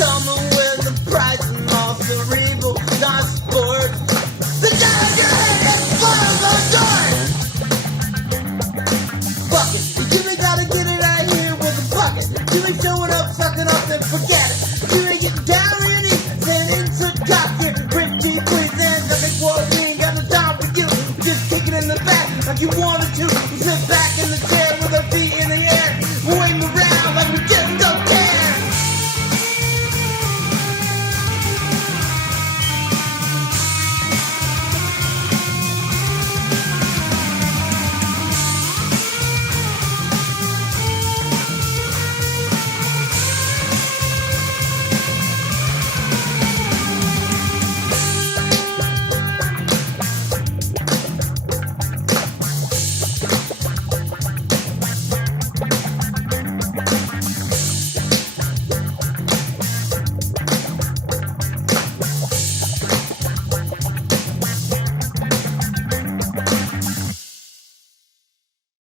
coming with the price and all cerebral, not sport. The down of your head and fire the door! Bucket, Jimmy gotta get it out here with a bucket. Jimmy showing up, sucking up, then forget it.